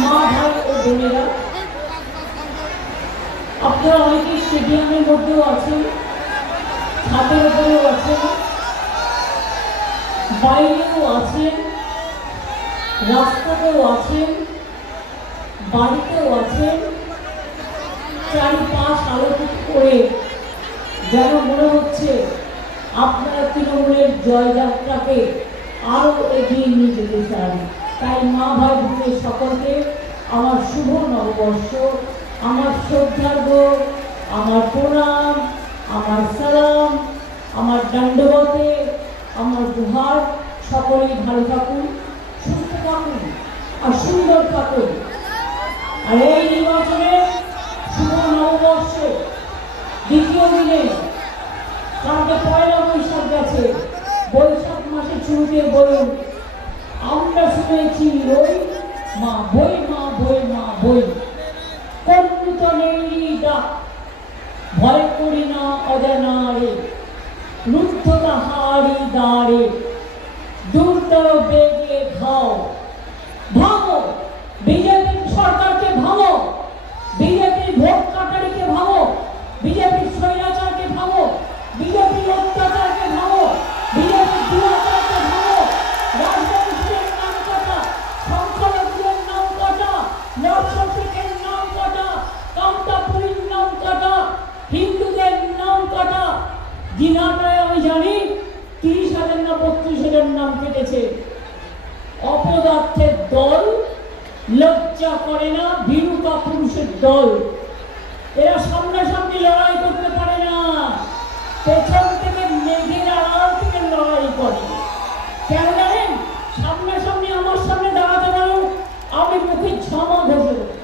মা ভাই ও বোনেরা, আপনারা অনেকে স্টেডিয়ামের মধ্যেও আছেন, ছাদের উপরেও আছেন, বাইরেও আছেন, রাস্তাতেও আছেন, বাড়িতেও আছেন। চারিপাশ আলোকিত করে যেন মনে হচ্ছে আপনারা তৃণমূলের জয়যাত্রাকে আরো এগিয়ে নিয়ে যেতে চান। তাই মা ভাই বোনের সকলকে আমার শুভ নববর্ষ, আমার শ্রদ্ধার্ঘ, আমার প্রণাম, আমার সালাম, আমার দণ্ডবতে, আমার জোহার। সকলেই ভালো থাকুন, সুস্থ থাকুন আর সুন্দর থাকুন। আর এই নির্বাচনে শুভ নববর্ষে দ্বিতীয় দিনে, কালকে পয়লা বৈশাখ গেছে, বৈশাখ মাসের শুরুতে বলুন আমরা শুনেছি ওই মা বই মা বই মা বই, কর্মতনেরই ডাক, ভয় করি না অজানারে, রুদ্ধতা হারি দাঁড়ে, দুর্দর বেগে খাও, ভাঙো বিজেপির সরকারকে, ভাঙো বিজেপির ভোট কাটারিকে, ভাঙো বিজেপির স্বৈরাচারকে, ভাঙো বিজেপির অত্যাচারকে, ভাঙো বিজেপির দুরাচারকে, ভাঙো রাজবংশের নাম কাটা, সংখ্যালঘুদের নাম কাটা, নরসিংহের নাম কাটা, কামতাপুরীর নাম কাটা, হিন্দুদের নাম কাটা। দিনাটায় আমি জানি 30,000 না 32,000 নাম কেটেছে। অপদার্থের দল, লজ্জা করে না, ভীরু কাপুরুষের দল। এরা সামনাসামনি লড়াই করতে পারে না, পেছন থেকে মেঘের আড়াল থেকে লড়াই করে। কেন জানেন? সামনাসামনি আমার সামনে দাঁড়াতে পারো, আমি মুখে ঝামা ঘষে দেবো।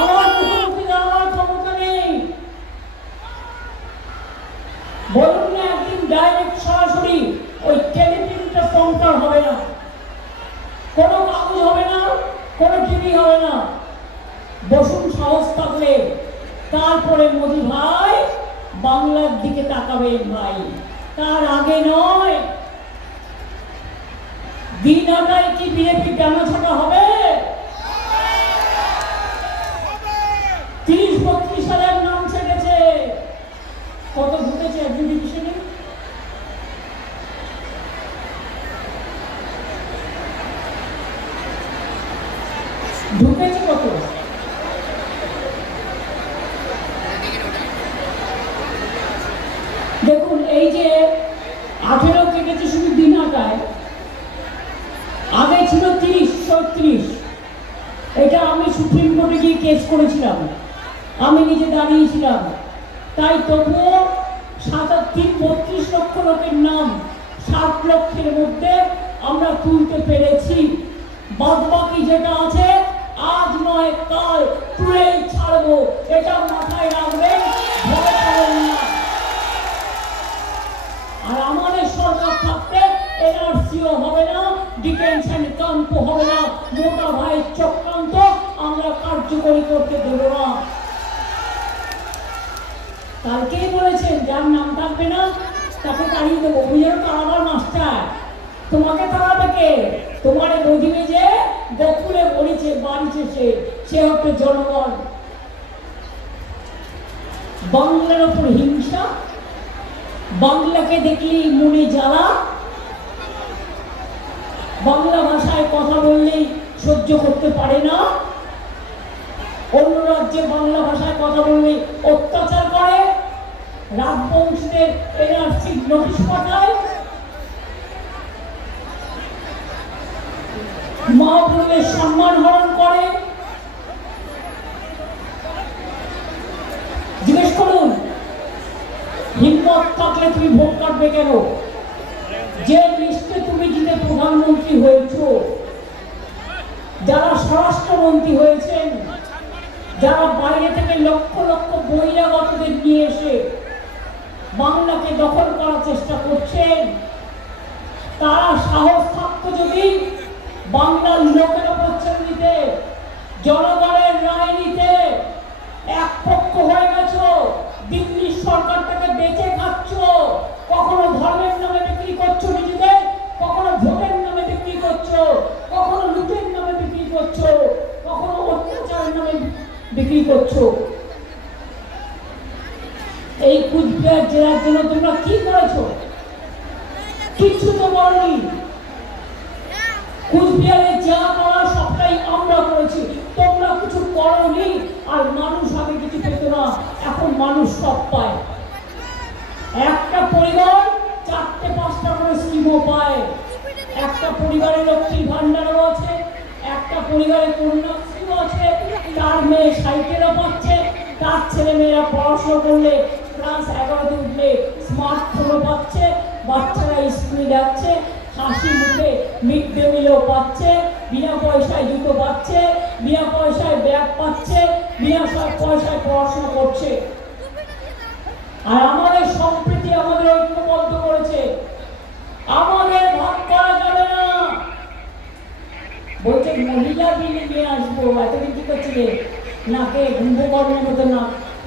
আমার মুখোমুখি দাঁড়ানোর ক্ষমতা নেই। বলুন না একদিন ডাইরেক্ট সরাসরি ওই টেলিভিশনটা স্পন্সর হবে না, কোনো কাগজ হবে না, কোনো টিভি হবে না। বসুন সাহস থাকলে, তারপরে মোদি ভাই বাংলার দিকে তাকাবেন ভাই, তার আগে নয়। দিনাটায় কি বিজেপি ডানাছাটা হবে? 30-32,000 নাম ছেড়েছে। কত ঢুকেছে একজন ডিভিশনে? ঢুকেছে কত? দেখুন এই যে 18 কেটেছে শুধু দিনাটায়, আগে ছিল 30-36। এটা আমি সুপ্রিম কোর্টে গিয়ে কেস করেছিলাম, আমি নিজে দাঁড়িয়েছিলাম। তাই তবুও 32 লক্ষ লোকের নাম 7 লক্ষের মধ্যে আমরা তুলতে পেরেছি। বাদ বাকি যেটা আছে আজ নয় কাল তুলেই ছাড়বো, এটা মাথায় রাখবেন, ভয় পাবেন না। আর আমাদের সরকার থাকতে এনআরসিও হবে না, ডিটেনশন ক্যাম্প হবে না, মোটা ভাইয়ের চক্রান্ত আমরা কার্যকরী করতে দেব না। কালকেই বলেছেন যার নাম থাকবে না তাকে তাড়িয়ে দেবো। বুঝলো তো আমার মাস্টার, তোমাকে তাড়াবে কে? তোমার বদিনে যে গোকুলে বলিছে বাড়িছে সে হচ্ছে জনগণ। বাংলার ওপর হিংসা, বাংলাকে দেখলেই মনে জ্বালা, বাংলা ভাষায় কথা বললেই সহ্য করতে পারে না, অন্য রাজ্যে বাংলা ভাষায় কথা বললে অত্যাচার করে, রাজবংশীদের এনআরসি নোটিশ পাঠায়, মা বোনের সম্মান হরণ করে। জিজ্ঞেস করুন, হিম্মত থাকলে তুমি ভোট কাটবে কেন? যে লিস্টে তুমি জিতে প্রধানমন্ত্রী হয়েছ, যারা স্বরাষ্ট্রমন্ত্রী হয়েছেন, যারা বাইরে থেকে লক্ষ লক্ষ বহিরাগতদের নিয়ে এসে বাংলাকে দখল করার চেষ্টা করছেন, তারা সাহস থাকতো যদি বাংলার লোকের উপর ছেড়ে দিতে, জনগণের রায় নিতে। এক পক্ষ হয়ে গেছ, দিল্লির সরকারটাকে বেঁচে খাচ্ছ, কখনো ধর্মের নামে বিক্রি করছো নিজেদের, বিক্রি করছো। এই কুচবিহার জেলার জন্য তোমরা কি করেছো? কিছু তো বলনি। কুচবিহারে যা করা সবটাই আমরা করেছি, তোমরা কিছু করোনি। আর মানুষ আগে কিছু পেত না, এখন মানুষ সব পায়। একটা পরিবার 4-5টা করে স্কিমও পায়। একটা পরিবারে লক্ষ্মীর ভান্ডারও আছে, একটা পরিবারে কন্যাশ্রীও আছে, তার মেয়ে সাইকেলও পাচ্ছে, তার ছেলে মেয়েরা পড়াশোনা করলে ক্লাস 11তে উঠলে স্মার্টফোনও পাচ্ছে, বাচ্চারা স্কুলে যাচ্ছে, হাসি মুখে মিড ডে মিলও পাচ্ছে, বিনা পয়সায় জুতো পাচ্ছে, বিনা পয়সায় ব্যাগ পাচ্ছে, বিনা পয়সায় পড়াশোনা করছে। আর আমাদের সম্প্রীতি আমাদের ঐক্যবদ্ধ করেছে। আমাদের ভাগ করা যাবে না। বলছে মহিলা বিলে নিয়ে আসবো। এতদিন কি করছিলে? নাকে কুম্ভকর্ণের মতো না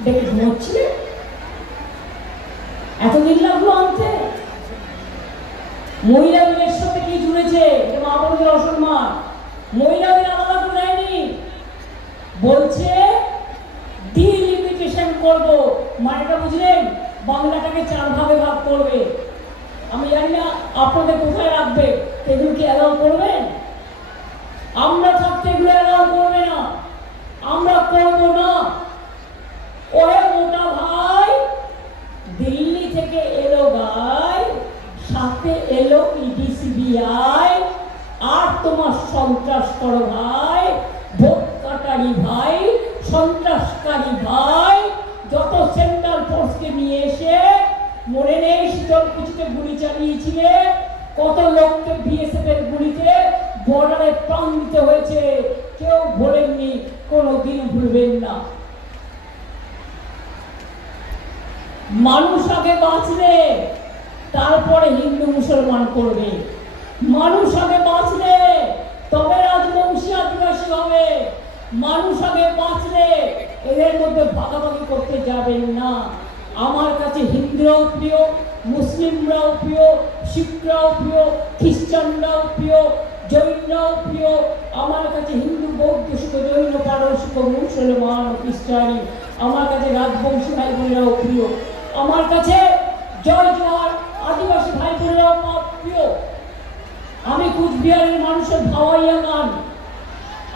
দেখে ঘুমোচ্ছিলে? এতদিন লাগলো আনতে? মহিলা বিলের সাথে কি জুড়েছে? মা বলতে অসম্মান। মহিলা বিল আলাদা করে দেয়নি, বলছে ডিলিমিটেশন করবো। মানেটা বুঝলেন? বাংলাটাকে 4 ভাগে ভাগ করবে। আমি জানি না আপনাদের কোথায় রাখবে, এগুলো কি অ্যালাউ করবেন? আমরা থাকতে এগুলো অ্যালাউ করবে না, আমরা করবো না। ওরে মোটা ভাই, দিল্লি থেকে এলো গাই, সাথে এলো ইডিসিবিআই, আর তোমার সন্ত্রাস করো ভাই, ভোট কাটারি ভাই, সন্ত্রাসকারী ভাই, যত সেন্ট্রাল ফোর্সকে নিয়ে এসে মনে নেই শীতলকুচিতে গুলি চালিয়েছিলে, কত লোককে বিএসএফ এর গুলিতে বর্ডারে প্রাণ দিতে হয়েছে, কেউ ভোলেননি, কোনোদিন ভুলবেন না। মানুষ আগে বাঁচলে তারপরে হিন্দু মুসলমান করবে। মানুষ আগে বাঁচলে তবে রাজবংশী আদিবাসী হবে। মানুষ আগে বাঁচলে এদের মধ্যে ভাগাভাগি করতে যাবেন না। আমার কাছে হিন্দুরাও প্রিয়, মুসলিমরাও প্রিয়, শিখরাও প্রিয়, খ্রিস্টানরাও প্রিয়, জৈনরাও প্রিয়। আমার কাছে হিন্দু, বৌদ্ধ, শিখ, জৈন, পারসিক, মুসলমান, খ্রিস্টানি, আমার কাছে রাজবংশী ভাই বোনেরাও প্রিয়। আমার কাছে জয় জোহার আদিবাসী ভাই বোনেরাও প্রিয়। আমি কুচবিহারের মানুষের ভাওয়াইয়া গান,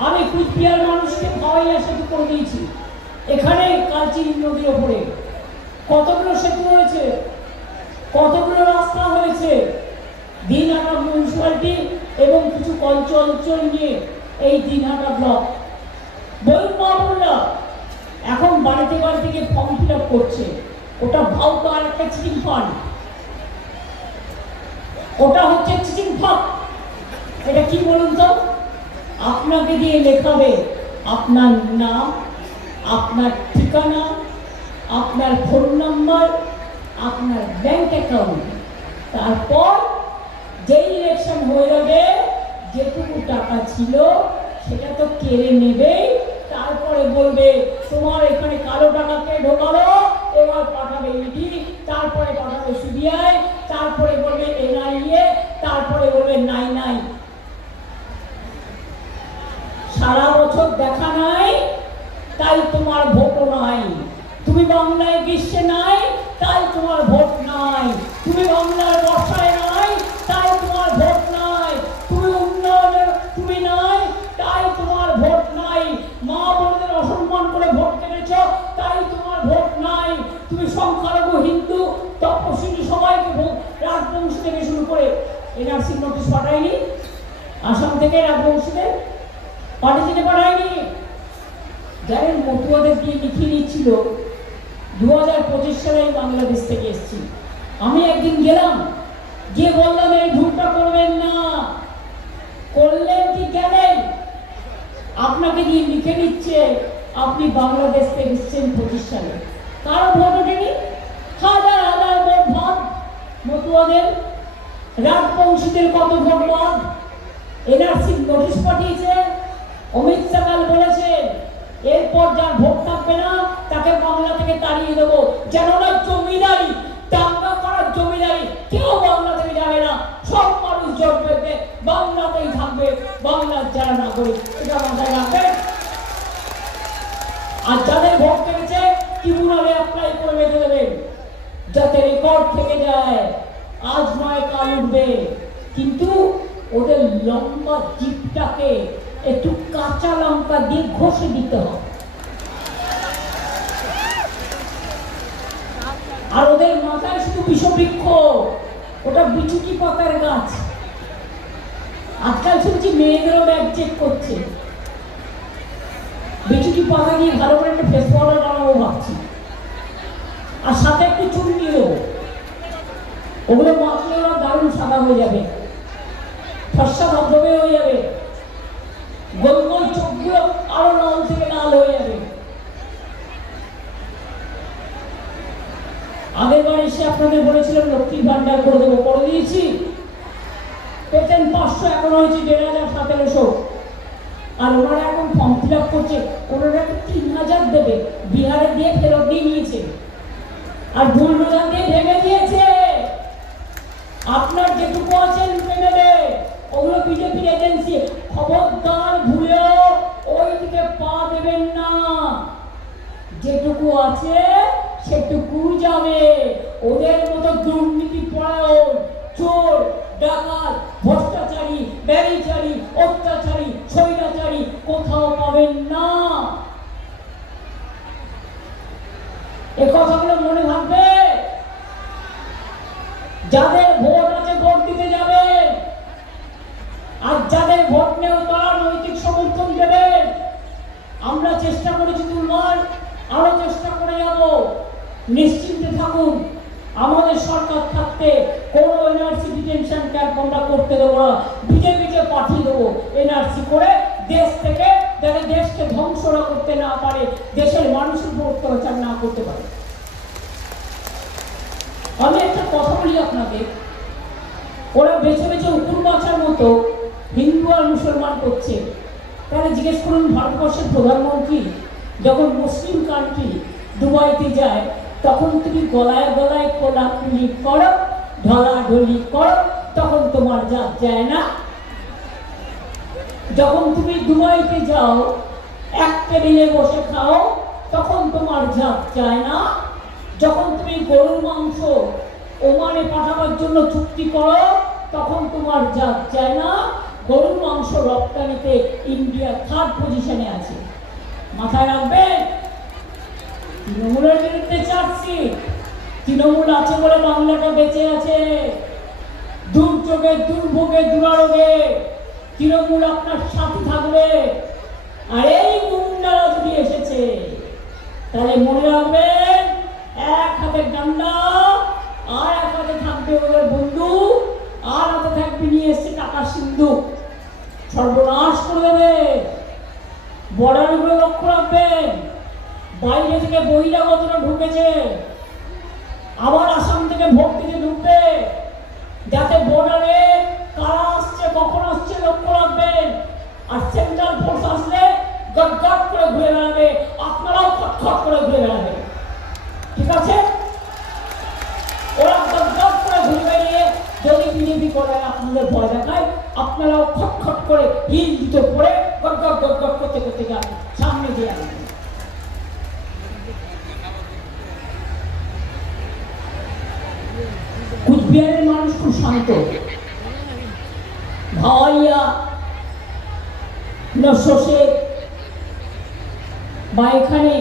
আমি কুচবিহার মানুষকে ভাওয়াইয়া সেতু করে দিয়েছি। এখানে কালচিনি নদীর ওপরে কতগুলো সেতু হয়েছে, কতগুলো রাস্তা হয়েছে। দিনহাটা মিউনিসিপ্যালিটি এবং কিছু অঞ্চল নিয়ে এই দিনহাটা ব্লক। বলুন মা বোনরা, এখন বাড়িতে বাড়িতে গিয়ে ফর্ম ফিল আপ করছে। ওটা ভাউটা আর একটা চিটিং ফান্ড, ওটা হচ্ছে চিটিং ফাঁক। এটা কি বলুন তো? আপনাকে দিয়ে লেখাবে আপনার নাম, আপনার ঠিকানা, আপনার ফোন নাম্বার, আপনার ব্যাংক অ্যাকাউন্ট। তারপর যেই ইলেকশন হয়ে যাবে, যেটুকু টাকা ছিল সেটা তো কেড়ে নেবে। তারপরে বলবে তোমার এখানে কালো টাকাকে ঢোকালো, এবার পাঠাবে ইডি, তারপরে পাঠাবে সিবিআই, তারপরে বলবে এনআইএ, তারপরে বলবে নাই নাই। সারা বছর দেখা নাই, তাই তোমার ভোটও নাই। তুমি বাংলায় গ্রীষ্মে নাই, তাই তোমার ভোট নাই। তুমি বাংলার বর্ষায় নাই, তাই তোমার ভোট নাই। তুমি উন্নয়নে তুমি নাই, তাই তোমার ভোট নাই। মা বোনদের অসম্মান করে ভোট কেটেছ, তাই তোমার ভোট নাই। তুমি সংখ্যালঘু হিন্দু তপশিলি সবাইকে রাজবংশী থেকে শুরু করে এনআরসি নোটিশ পাঠায়নি, আসাম থেকে রাজবংশীদের পাঠিয়ে পাঠায়নি। জানেন মতুয়াদের দিয়ে লিখিয়ে নিচ্ছিল 2025 সালে বাংলাদেশ থেকে এসেছি। আমি একদিন গেলাম, গিয়ে বললাম এই ভুলটা করবেন না। করলেন কি গেলেন? আপনাকে দিয়ে লিখে নিচ্ছে আপনি বাংলাদেশ থেকে এসেছেন 25 সালে। কারো ভোট ওঠেনি, হাজার হাজার ভোট বাদ মতুয়াদের। রাজবংশীদের কত ভোট বাদ। এনআরসি নোটিশ পাঠিয়েছে। অমিত শাহ বলেছেন এরপর যার ভোট থাকবে না তাকে বাংলা থেকে তাড়িয়ে দেবো। যেন না জমিদারি, দাঙ্গা করার জমিদারি, কেউ বাংলা থেকে যাবে না। সব মানুষ জন্মে বাংলাতেই থাকবে, বাংলার যারা নাগরিক। এটা মাথায় রাখবেন। আর থেকে যায়, আজ নয় কাল উঠবে, কিন্তু ওদের লম্বা জিভটাকে একটু কাঁচা লঙ্কা দিয়ে ঘষে দিতে হবে। আর ওদের মাথায় শুধু বিষবৃক্ষ, ওটা বিচুটি পাতার গাছ। আজকাল শুনছি মেয়েদেরও ব্যাগ চেক করছে, বিচুটি পাতা দিয়ে ভালো করে একটা ফেস পাউডার বানাবো ভাবছি, আর সাথে একটু চুন দিয়ে দেবো। ওগুলো মাখলে ওরা দারুণ সাদা হয়ে যাবে, ফর্সা ধবধবে হয়ে যাবে, গোল গোল চোখগুলো আরো লাল থেকে লাল হয়ে যাবে। আগের বার এসে আপনাদের বলেছিলাম লক্ষ্মীর ভান্ডার করে দেবো, করে দিয়েছি। পেতেন 500, এখন হয়েছে 1,500-1,700। আর ওনারা এখন ফর্ম ফিল আপ করছে, ওনারা 3,000 দেবে, বিহারে দিয়ে ফেরত দিয়ে নিয়েছে, আর ভুলভুলা দিয়ে ভেঙে দিয়েছে। আপনার যেটুকু আছে লুটে নেবে, ওগুলো বিজেপির এজেন্সি। খবরদার ভুলেও ওই দিকে পা দেবেন না, যেটুকু আছে সেটুকু যাবে। ওদের মতো দুর্নীতি পরায়ণ, চোর, ডাকাত, ভ্রষ্টাচারী, ব্যভিচারী, অত্যাচারী, স্বৈরাচারী কোথাও পাবেন না। এ কথাগুলো মনে থাকবে। যাদের ভোট আছে ভোট দিতে যাবে, আর যাদের ভোট নেও তারা নৈতিক সমর্থন দেবেন। আমরা চেষ্টা করেছি তুলবার, আরো চেষ্টা করে যাব। নিশ্চিন্তে থাকুন, আমাদের সরকার থাকতে কোনো এনআরসি ডিটেনশন ক্যাম্প আমরা করতে দেবো না। বিজেপিকে পাঠিয়ে দেবো এনআরসি করে দেশ থেকে, যাতে দেশকে ধ্বংস না করতে না পারে, দেশের মানুষের উপর অত্যাচার না করতে পারে। আমি একটা কথা বলি আপনাদের, ওরা বেছে বেছে উকুন বাঁচার মতো হিন্দু আর মুসলমান করছে। তাহলে জিজ্ঞেস করুন, ভারতবর্ষের প্রধানমন্ত্রী যখন মুসলিম কান্ট্রি দুবাইতে যায়, তখন তুমি গলায় গলায় কোলাকুলি করো, ঢলাঢলি করো, তখন তোমার জাত যায় না? যখন তুমি দুবাইতে যাও, এক টেবিলে বসে খাও, তখন তোমার জাত যায় না? যখন তুমি গরুর মাংস ওমানে পাঠাবার জন্য চুক্তি করো, তখন তোমার জাত যায় না? গরুর মাংস রপ্তানিতে ইন্ডিয়া 3rd পজিশনে আছে, মাথায় রাখবেন। তৃণমূলের বিরুদ্ধে চাচ্ছি, তৃণমূল আছে বলে বাংলাটা বেঁচে আছে। দুর্যোগে, দুর্ভোগে, দুরারোগে তৃণমূল আপনার সাথে থাকবে। আর এই গুন্ডারা যদি এসেছে, তাহলে মনে রাখবেন, এক হাতে ডান্ডা, আর এক হাতে থাকবে ওদের বন্দুক, আর হাতে থাকবে নিয়ে এসছে টাকা সিন্ধু, সর্বনাশ করে দেবে। বর্ডারগুলো লক্ষ্য রাখবেন, বাইরে থেকে বহিরাগতরা ঢুকেছে, আবার আসাম থেকে ভোট দিতে ঢুকবে, যাতে বর্ডারে কারা আসছে, কখন আসছে লক্ষ্য রাখবেন। আর সেন্ট্রাল ফোর্স আসলে গট গট করে ঘুরে বেড়াবে, আপনারাও খটখট করে ঘুরে বেড়াবে, ঠিক আছে? ওরা গট গট করে ঘুরে বেরিয়ে যদি বিজেপি করে আপনাদের ভয় দেখায়, আপনারাও খটখট করে হিল দিতে পড়ে গট গট গট গট করতে করতে যাবেন, সামনে দিয়ে আসবেন। কুচবিহারের মানুষ খুব শান্ত, ভাওয়াইয়া, নশোশে বা এখানে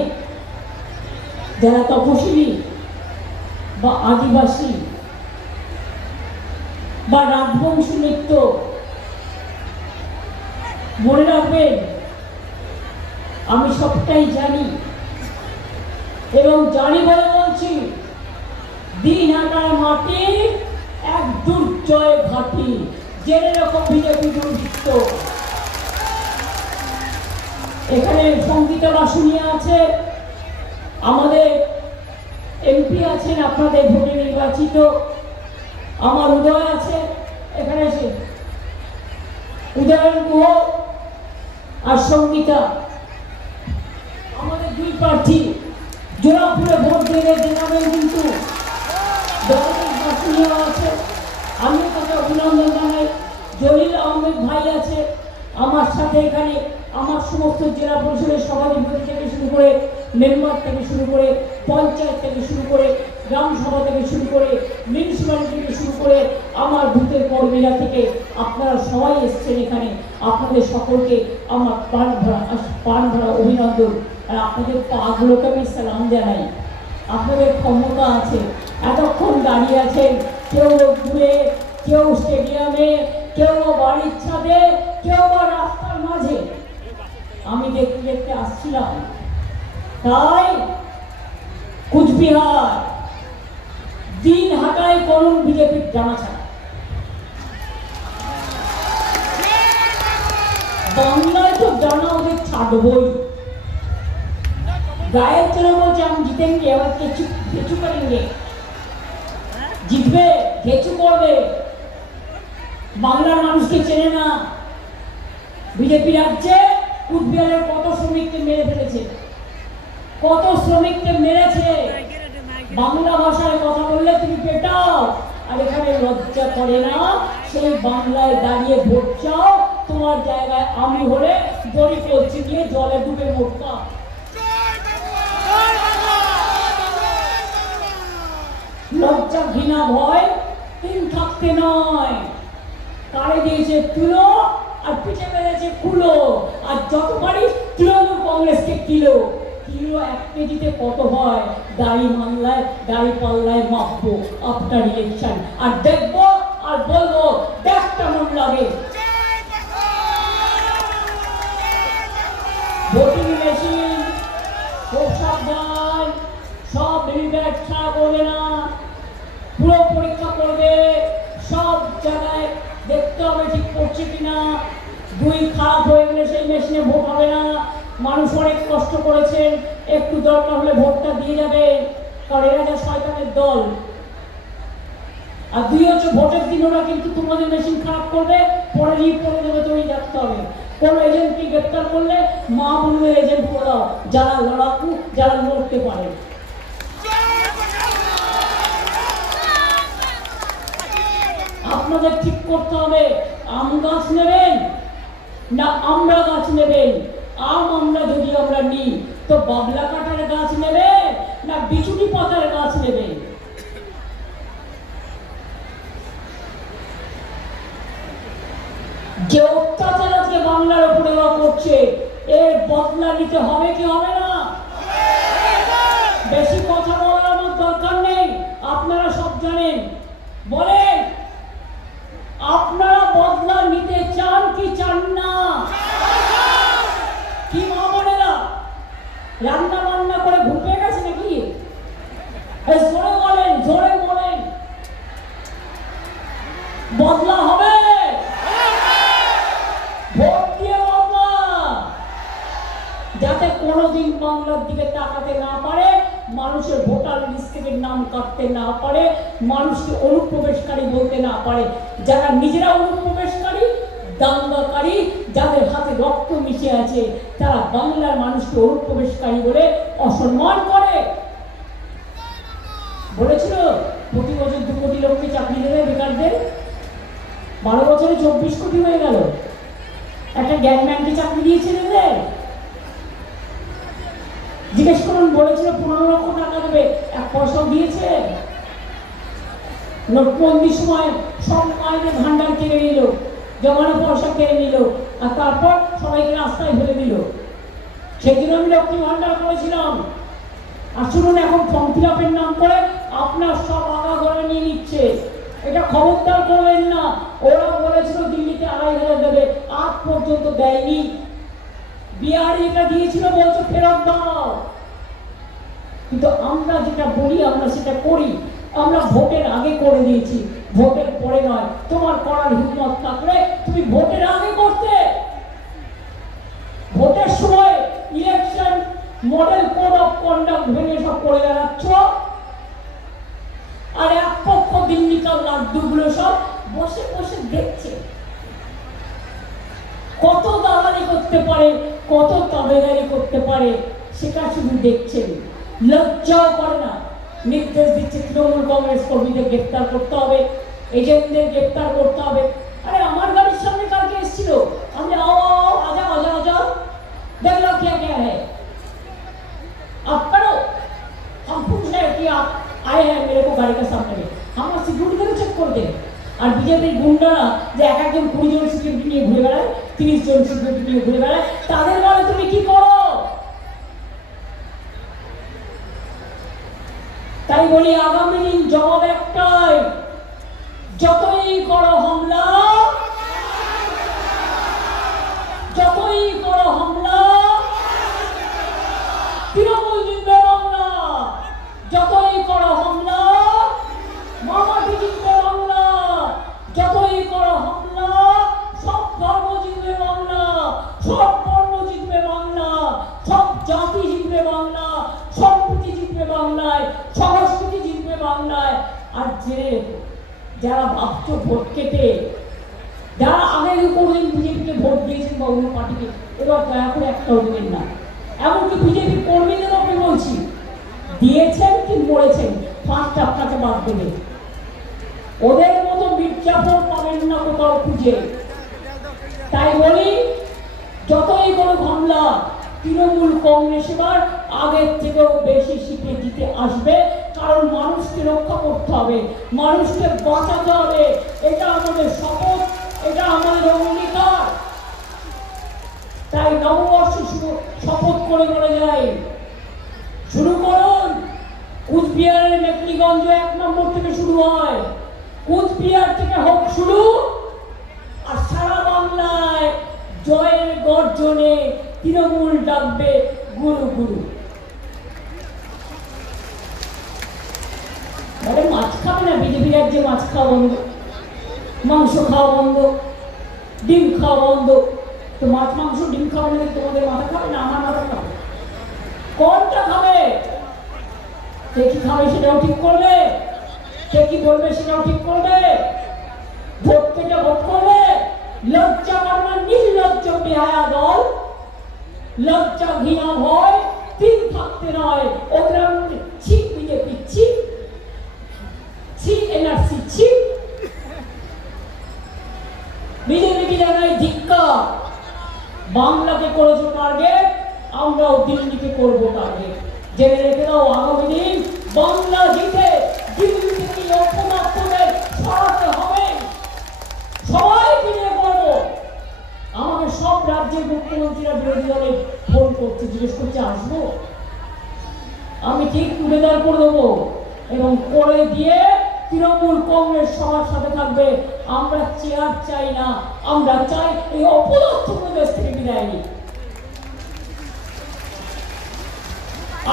যারা তপশিলি বা আদিবাসী বা রাজবংশী নৃত্য, মনে রাখবেন আমি সবটাই জানি, এবং জানি বলে বলছি, দিনহাটার মাটি এক দুর্জয় ঘাটি, জেনে রকম বিজেপি দুর্বৃত্ত। এখানে সঙ্গীতা বাসুনিয়া আছে, আমাদের এমপি আছেন আপনাদের ভোটে নির্বাচিত, আমার উদয় আছে এখানে এসে, উদয়ন গুহ আর সঙ্গীতা, আমাদের দুই প্রার্থী জোড়াপুরে ভোট দিয়ে জানাবেন। কিন্তু আছে, আমি তাকে অভিনন্দন জানাই। জলিল আহমেদ ভাই আছে আমার সাথে এখানে, আমার সমস্ত জেলা পরিষদের সভাধিপতি থেকে শুরু করে, মেম্বার থেকে শুরু করে, পঞ্চায়েত থেকে শুরু করে গ্রাম সভা থেকে শুরু করে মিউনিসিপ্যালিটি থেকে শুরু করে আমার বুথের কর্মীরা থেকে আপনারা সবাই এসছেন এখানে। আপনাদের সকলকে আমার প্রাণ ভরা অভিনন্দন। আর আপনাদের পাগুলোকে আমি সালাম জানাই। আপনাদের ক্ষমতা আছে, এতক্ষণ দাঁড়িয়ে আছেন, কেউ দূরে, কেউ স্টেডিয়ামে, কেউ বাড়ির ছাদে, কেউ বা রাস্তার মাঝে। আমি দেখতে দেখতে আসছিলাম, তাই কুচবিহার দিন হাটায় করুন বিজেপির জানাছাড়া। বাংলায় তো জানা ওদের ছাড়বই। গায়ের চলে বলছে আমি জিতেंगे, আবার ঘেচু করেंगे। জিতবে, ঘেচু করবে। বাংলার মানুষকে চেনে না। বিজেপি রাজ্যে কুচবিহারের কত শ্রমিককে মেরে ফেলেছে, কত শ্রমিককে মেরেছে। বাংলা ভাষায় কথা বললে তুমি পেটাও, আর এখানে লজ্জা করে না। সেই বাংলায় দাঁড়িয়ে ভোট চাও, তোমার জায়গায় আমি হলে দড়ি কলছি দিয়ে জলে ডুবে মরতাম। লজ্জা ঘৃণা ভয় তিন থাকতে নয়। কারে দিয়েছে তুলো আর পিঠে মেরেছে কুলো। আর যত পারিস তৃণমূল কংগ্রেসকে কিলো। কিলো 1 কেজিতে কত হয়? দাড়ি মাল্লায়, দাড়ি পাল্লায় মাপবো আফটার ইলেকশন। আর দেখবো আর বলবো দেখ কেমন লাগে। ভোটিং মেশিন খুব সাবধান, সব ভিভিপ্যাট ছাড়া করবে না, পুরো পরীক্ষা করবে। সব জায়গায় দেখতে হবে ঠিক করছে কিনা। 2 খারাপ হয়ে গেলে সেই মেশিনে ভোট হবে না। মানুষ অনেক কষ্ট করেছেন, একটু দরকার হলে ভোটটা দিয়ে যাবে, কারণ এরা যা শয়তানের দল। আর 2 হচ্ছে ভোটের দিন ওরা কিন্তু তোমাদের মেশিন খারাপ করবে, পরে রিপ করে দেবে, তুমি দেখতে হবে। কোন এজেন্টকে গ্রেপ্তার করলে মা বোনের এজেন্ট করে দাও, যারা লড়াকু, যারা লড়তে পারে। আপনাদের ঠিক করতে হবে আম গাছ নেবেন না আমরা গাছ নেবেন। আম আমরা যদি আমরা নিই তো বাবলা কাঠার গাছ নেবে না বিচুটি পাতার গাছ নেবে। যে অত্যাচার আজকে বাংলার উপরে করছে, এর বদলা নিতে হবে কি হবে না? বেশি কথা বলার আমার দরকার নেই, আপনারা সব জানেন। বলেন আপনারা বদলা নিতে চান কি চান না? কি মা বোনেরা রান্না বান্না করে ঘুরতে গেছে নাকি? জোরে বলেন, জোরে বলেন। বদলা হবে, ভোট দিয়ে বদলা। যাতে কোনোদিন বাংলার দিকে তাকাতে না পারে, মানুষের ভোটার লিস্ট থেকে নাম কাটতে না পারে, মানুষকে অনুপ্রবেশকারী বলতে না পারে। যারা নিজেরা অনুপ্রবেশকারী, দাঙ্গাকারী, যাদের হাতে রক্ত মিশে আছে, তারা বাংলার মানুষকে অনুপ্রবেশকারী বলে অসম্মান করে। বলেছিল প্রতি বছর 2 কোটি লোককে চাকরি দেবে বেকারদের। 12 বছরে 24 কোটি হয়ে গেল। একটা গ্যাংম্যানকে চাকরি দিয়েছে দেবে। জিজ্ঞেস করুন, বলেছিল 15 লক্ষ টাকা দেবে, 1 পয়সাও দিয়েছে? নোটবন্দির সময় সব আইনে ভান্ডার কেড়ে নিল, জমানো পয়সা কেড়ে নিল, আর তারপর সবাইকে রাস্তায় ফেলে দিল। সেদিন আমি লক্ষ্মী ভান্ডার করেছিলাম। আর শুনুন, এখন ফর্ম ফিল আপের নাম করে আপনার সব আগা ঘরে নিয়ে নিচ্ছে। এটা খবরদার করবেন না। ওরা বলেছিল দিল্লিতে 2,500 দেবে, আজ পর্যন্ত দেয়নি। বিহারি এটা দিয়েছিল, বলছে ফেরত দাও। কিন্তু আমরা যেটা বলি আমরা সেটা করি। আমরা ভোটের আগে করে দিয়েছি, ভোটের পরে নয়। তোমার করার হিম্মত থাকলে তুমি ভোটের আগে করতে। ভোটের সময় election model code of conduct ভেঙে সব করে বেড়াচ্ছ। আর এক পক্ষ দিল্লিকার লাড্ডুগুলো সব বসে বসে দেখছে কত দালালি করতে পারে, কত তাবেদারি করতে পারে, সেটা শুধু দেখছেন। লজ্জাও করে না। নির্দেশ দিচ্ছে তৃণমূল কংগ্রেস কর্মীদের গ্রেপ্তার করতে হবে, এজেন্টদের গ্রেপ্তার করতে হবে। আরে আমার গাড়ির সামনে কালকে এসেছিল, আমি आओ आओ आजा आजा आजा, देख लो क्या क्या है। आप करो, हम पूछ रहे हैं कि आप आए हैं সিকিউরিটি নিয়ে ঘুরে বেড়ায়, 30 জন সিকিউরিটি নিয়ে ঘুরে বেড়ায়, তাদের বলে তুমি কি করো? তাই বলি আগামী দিন জবাব একটাই, যতই করো হামলা, যতই করো হামলা, তৃণমূল জিতবে বাংলা। যতই করো হামলা, মামাটি জিতবে বাংলা। যতই করো হামলা, সব ধর্ম জিতবে বাংলা, সব বর্ণ জিতবে বাংলা, সব জাতি জিতবে বাংলা, সম্প্রীতি জিতবে বাংলায়, সংস্কৃতি জিতবে বাংলায়। আর যে যারা ভাবছ ভোট কেটে, যারা আগে কোনোদিন বিজেপিকে ভোট দিয়েছেন বা অন্য পার্টিকে, এবার দয়া করে একটাও দেবেন না। এমনকি বিজেপি কর্মীদের আমি বলছি, দিয়েছেন কি মরেছেন, ফার্স্ট আপনাকে বাদ দেবে। ওদের মতো মির্জাফর পাবেন না কোথাও খুঁজে। তাই বলি যতই কোনো হামলা, তৃণমূল কংগ্রেস এবার আগের থেকেও বেশি সিটে জিতে আসবে, কারণ মানুষকে রক্ষা করতে হবে, মানুষকে বাঁচাতে হবে। এটা আমাদের শপথ, এটা আমাদের অঙ্গীকার। তাই নববর্ষ শপথ করে বলে যায়, শুরু করুন। কুচবিহারের মেকলিগঞ্জ 1 নম্বর থেকে শুরু হয়, কুচবিহার থেকে হোক শুরু, আর সারা বাংলায় জয়ের গর্জনে তৃণমূল ডাকবে গুরু গুরু। বলে মাছ খাবে না, বিজেপি রাজ্যে মাছ খাওয়া বন্ধ, মাংস খাওয়া বন্ধ, ডিম খাওয়া বন্ধ। তো মাছ মাংস ডিম খাওয়া না, তোমাদের মাথা খাবে না, আমার মাথা খাবে, কোনটা খাবে? কে কি খাবে সেটাও ঠিক করবে, কে কি বলবে সেটাও ঠিক করবে, ভোট কেটে ভোট করবে। লজ্জা করবে নির্লজ্জ বেহায়া দল, লজ্জা ঘৃণা ভয় তিন থাকতে নয়। ওরা ছি বিজেপি, ছি ছি এনআরসি, ছি। বিজেপিকে জানাই ধিক্কার। বাংলাকে করেছো টার্গেট, আমরাও দিল্লিকে করবো টার্গেট। জেনে রেখে দাও, আগামী দিন বাংলা জিতে দিল্লি থেকে অপরাধীদের সরাতে হবে। সবাইকে নিয়ে করবো। আমাকে সব রাজ্যের মুখ্যমন্ত্রীরা বিরোধী দলে ফোন করছে, জিজ্ঞেস করছে আসবো। আমি ঠিক উড়েদার করে দেবো এবং করে দিয়ে তৃণমূল কংগ্রেস সবার সাথে থাকবে। আমরা চেয়ার চাই না, আমরা চাই এই অপদার্থ দেশ থেকে বিদায় নিই।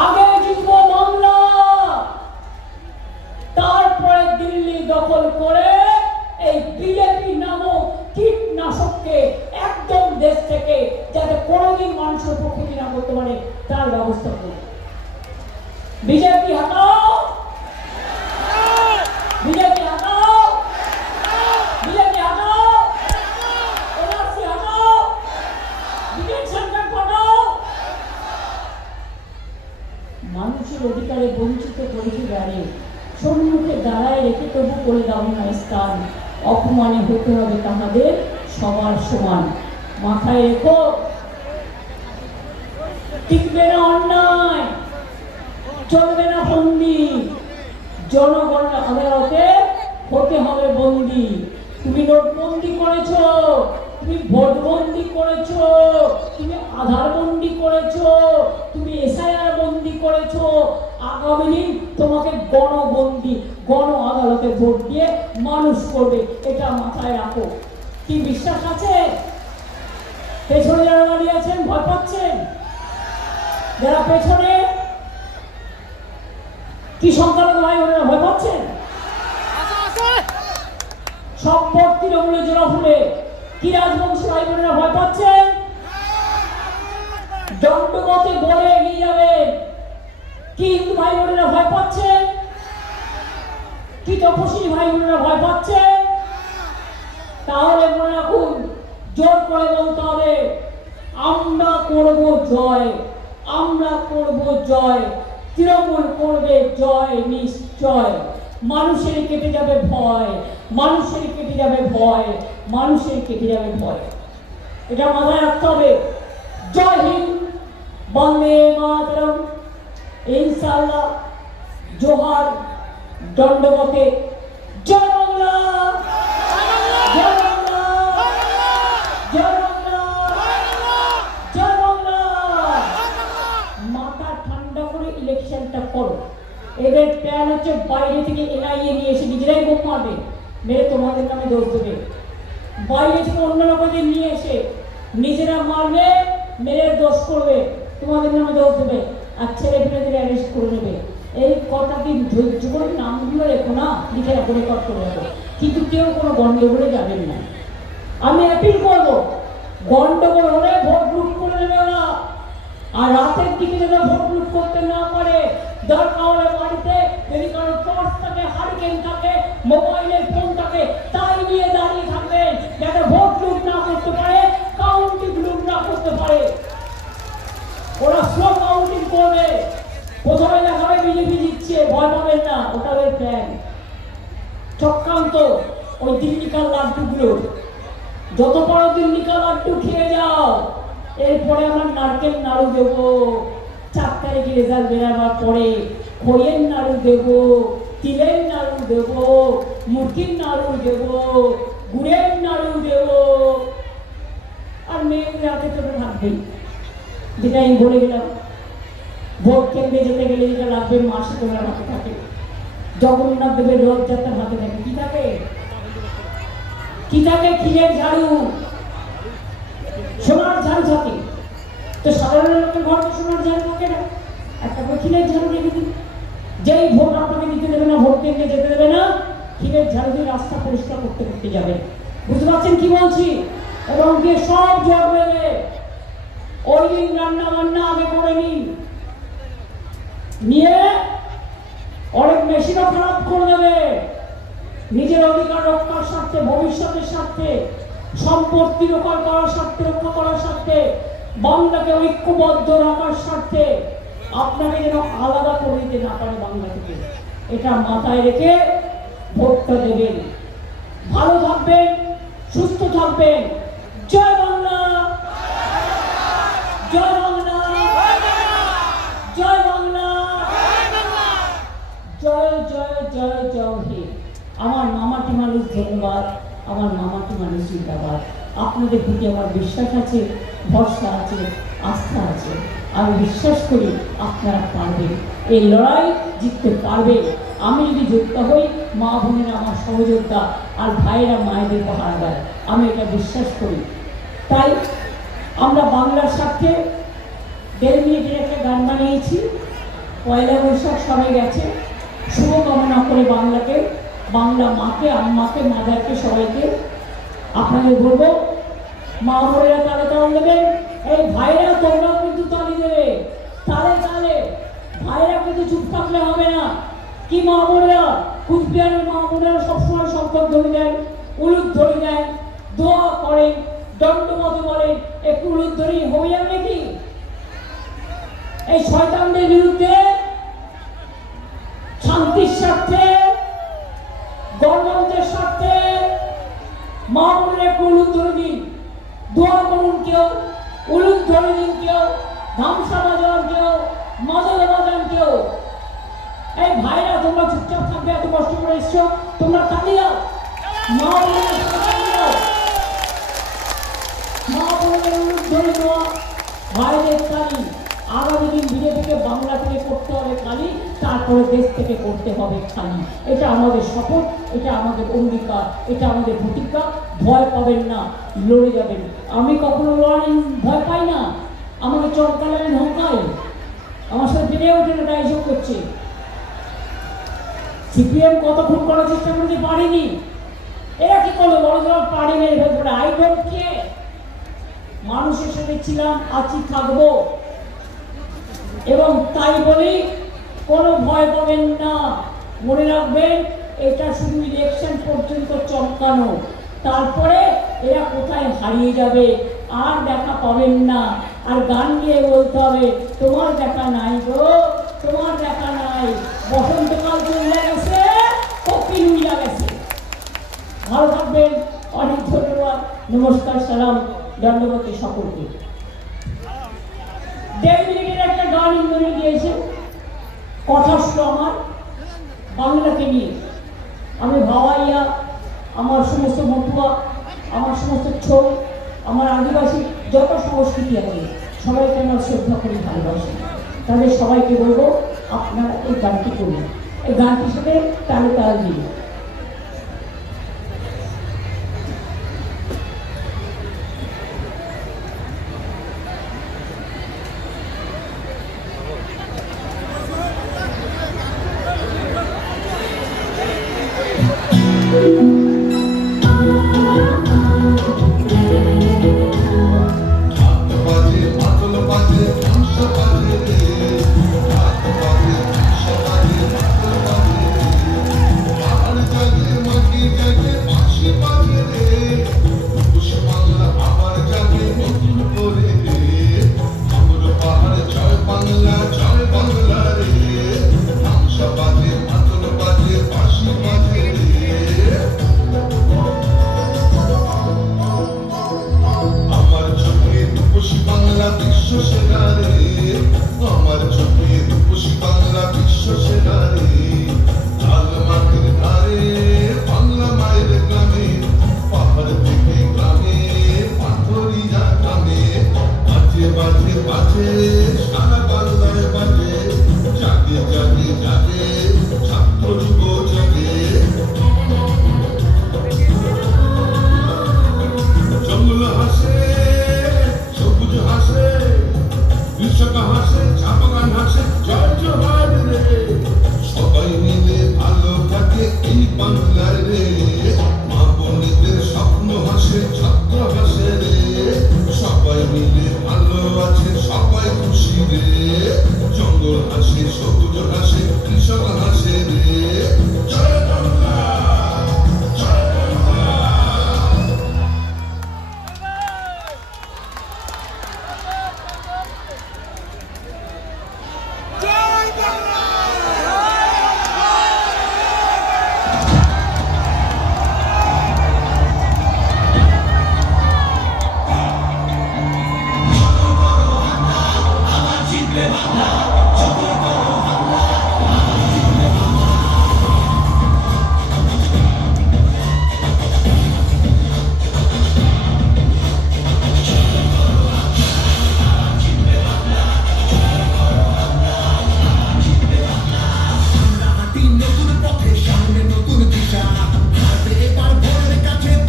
আগে জিতবো বাংলা, তারপরে দিল্লি দখল করে এই বিজেপি নামক কীটনাশককে একদম দেশ থেকে যাতে কোনোদিন মানুষের প্রকৃতি না করতে পারে তার ব্যবস্থা করব। বিজেপি হটাও, বিজেপি হটাও, বিজেপি হটাও, এনআরসি হটাও, ডিটেনশন ক্যাম্প হটাও। মানুষের অধিকারে বঞ্চিত করেছে গাড়ি, সম্মুখে দাঁড়ায় রেখে তবু করে দাও না স্থান। অপমানে হতে হবে তাহাদের সবার সমান। মাথায় রেখো, টিকবে না অন্যায়, চলবে না বন্দি, জনগণের আদালতে হতে হবে বন্দি। তুমি নোটবন্দি করেছো, তুমি ভোটবন্দি করেছো, তুমি আধার বন্দি করেছো, তুমি এসআইআর বন্দি করেছো। আগামী দিন তোমাকে গণবন্দি, গণ আদালতে ভোট দিয়ে মানুষ করবে, এটা মাথায় রাখো। কি বিশ্বাস আছে? পেছনে যারা দাঁড়িয়ে আছেন ভয় পাচ্ছেন? যারা পেছনে কি সংখ্যালঘু ভাই বোনেরা ভয় পাচ্ছেন? সব ভোট তৃণমূলের জোড়া ফুলে কি রাজবংশী ভাই বোনেরা ভয় পাচ্ছেন? দণ্ডমতে বলে এগিয়ে যাবেন। কি হিন্দু ভাই বোনেরা ভয় পাচ্ছেন? কি তপস্বী ভাই বোনেরা ভয় পাচ্ছেন? তাহলে মনে রাখুন, জোর করে বলতে হবে, আমরা করব জয়, আমরা করব জয়, তৃণমূল করবে জয় নিশ্চয়। মানুষের কেটে যাবে ভয়, মানুষের কেটে যাবে ভয়, মানুষের কেটে যাবে ভয়। এটা মাথায় রাখতে হবে। জয় হিন্দ, বন্দে মাতরম, ইনশাআল্লাহ, জোহার, দণ্ডবতে, জয় বাংলা, জয় বাংলা, জয় বাংলা, জয় বাংলা। মাথা ঠান্ডা করে ইলেকশনটা করো। এদের প্ল্যান হচ্ছে বাইরে থেকে এনআইএ নিয়ে এসে নিজেরাই বোম মারবে, মেরে তোমাদের নামে দোষ দেবে। বাইরে থেকে অন্য লোকদের নিয়ে এসে নিজেরা মারবে, মেরে দোষ করবে, তোমাদের নামে দোষ দেবে, আর ছেলে পেলেদের অ্যারেস্ট করে নেবে। এই কটা দিন ধৈর্য করে নামগুলো রেখো না, লিখে রাখো, রেকর্ড করে রাখো, কিন্তু কেউ কোনো গন্ডগোলে যাবেন না। আমি অ্যাপিল করবো, গন্ডগোল হলে ভোট লুট করে নেবে ওরা। আর রাতের দিকে যেন ভোট লুট করতে না পারে, দরকার হলে বাড়িতে যদি কারো টর্চ থাকে, হারিকেন থাকে, মোবাইলের ফোন থাকে, তাই নিয়ে দাঁড়িয়ে থাকবেন, যাতে ভোট লুট না করতে পারে, কাউন্টিং লুট না করতে পারে। ওরা স্লো কাউন্টিং করবে, প্রথমে দেখাবে বিজেপি জিতছে, ভয় পাবেন না, ওটা ওদের প্ল্যান চক্রান্ত। ওই দিল্লিকার লাড্ডুগুলো যত বড় দিল্লিকার লাড্ডু খেয়ে যাও, এরপরে আমার নারকেল নাড়ু দেবো, 4 তারিখে রেজাল্ট বেরাবার পরে খইয়ের নাড়ু দেবো, তিলের নাড়ু দেবো, মুরগির নাড়ু দেবো, গুড়ের নাড়ু দেবো। আর মেয়েদের হাতে তো থাকবেই, যেটা আমি বলে গেলাম। ভোট কেন্দ্রে যেতে গেলে যেটা লাগবে, মাসে তোমার হাতে থাকে। জগন্নাথ দেবের রথযাত্রার হাতে থাকে, কি থাকে? কি থাকে? ক্ষীরের ঝাড়ু, সোনার ঝাড়ু থাকে। তো সাধারণ লোকের ঘরে সোনার ঝাড়ু থাকে না, একটা করে ক্ষীরের ঝাড়ু রেখে দিন। যেই ভোট আপনাকে দিতে দেবে না, ভোট কেন্দ্রে যেতে দেবে না, ক্ষীরের ঝাড়ু দিয়ে রাস্তা পরিষ্কার করতে করতে যাবেন। বুঝতে পারছেন কি বলছি? এবং গিয়ে সব জল বেড়ে ওই দিন রান্না বান্না আগে করে নিন, নিয়ে অনেক মেশিনও খারাপ করে দেবে। নিজের অধিকার রক্ষার স্বার্থে, ভবিষ্যতের স্বার্থে, সম্পত্তি রক্ষা করার স্বার্থে, রক্ষা করার স্বার্থে, বাংলাকে ঐক্যবদ্ধ রাখার স্বার্থে আপনাকে যেন আলাদা করে দিতে না পারে বাংলা থেকে, এটা মাথায় রেখে ভোটটা দেবেন। ভালো থাকবেন, সুস্থ থাকবেন। জয় বাংলা, জয় বাংলা, জয় বাংলা, জয় জয় জয় জয় হে। আমার মামাটি মানুষ ধন্যবাদ, আমার মামাটি মানুষ জিন্দাবাদ। আপনাদের প্রতি আমার বিশ্বাস আছে, ভরসা আছে, আস্থা আছে। আমি বিশ্বাস করি আপনারা পারবেন, এই লড়াই জিততে পারবেন। আমি যদি যোদ্ধা হই, মা বোনেরা আমার সহযোদ্ধা, আর ভাইয়েরা মায়েদের পাহারাদার, আমি এটা বিশ্বাস করি। তাই আমরা বাংলার স্বার্থে 1.5 মিনিটের একটা গান বানিয়েছি। পয়লা বৈশাখ সবাই গেছে, শুভকামনা করে বাংলাকে, বাংলা মাকে, আম্মাকে, মাদারকে, সবাইকে আপনাদের বলবো, মা বোনেরা তালে তাল দেবেন। এই ভাইরা তোমরাও কিন্তু তালি দেবে, তালে তালে। ভাইরা কিন্তু চুপ থাকলে হবে না। কি মা বোনেরা, কুচবিহারের মা বোনেরা সবসময় শঙ্কর ধরে দেন, উলুদ ধরে দেন, দোয়া করেন, দণ্ডমত বলেন, একটু উলুদ ধরি হয়ে যাবে নাকি? এই শয়তানদের বিরুদ্ধে শান্তির স্বার্থে, গণতন্ত্রের স্বার্থে মা বোনের একটু উলুদ ধরে দিন, দোয়া করুন কেউ, উলুদ ধরে দিন কেউ, ধামসা বাজান কেউ, মাদলে বাজান কেউ। এই ভাইরা তোমরা চুপচাপ থাকবে, এত কষ্ট করে এসছো, তোমরা তালি দাও, মা বোনের তালি দাও, মা বোনের উলুদ ধরে দেওয়া, ভাইদের তালি। আগামী দিন বিজেপিকে বাংলা থেকে করতে হবে খালি, তারপরে দেশ থেকে করতে হবে খালি। এটা আমাদের শপথ, এটা আমাদের অঙ্গীকার, এটা আমাদের প্রতিজ্ঞা। ভয় পাবেন না, লড়ে যাবেন। আমি কখনো লড়াই ভয় পাই না, আমাকে চটকালে আমি ধমকাই, আমার সাথে বেড়ে ওঠে না, এসব করছে। সিপিএম কত খুন করার চেষ্টা করতে পারিনি, এরা কি করলো? বড় বড় পাড়ি মেরে ফেলতে, আই ডোন্ট কেয়ার। মানুষের সাথে ছিলাম, আছি, থাকবো, এবং তাই বলি কোনো ভয় পাবেন না। মনে রাখবেন, এটা শুধু ইলেকশন পর্যন্ত চমকানো, তারপরে এরা কোথায় হারিয়ে যাবে, আর দেখা পাবেন না। আর গান গিয়ে বলতে হবে, তোমার দেখা নাই গো, তোমার দেখা নাই, বসন্তকাল চলে গেছে, কোকিল উড়িয়া গেছে। ভালো থাকবেন, অনেক ধন্যবাদ, নমস্কার, সালাম, দণ্ডবত সকলকে। 1.5 মিনিটের একটা গান ইন্দ্রনী দিয়েছে, কথা ছিল আমার বাংলাকে নিয়ে। আমি ভাওয়াইয়া, আমার সমস্ত মতুয়া, আমার সমস্ত ছোট আমার আদিবাসী যত সংস্কৃতি আছে সবাইকে আমার শ্রদ্ধা করি, ভালোবাসি। তাদের সবাইকে বলবো আপনারা এই গানটি করুন, এই গানটির সাথে তালে তাল দিন।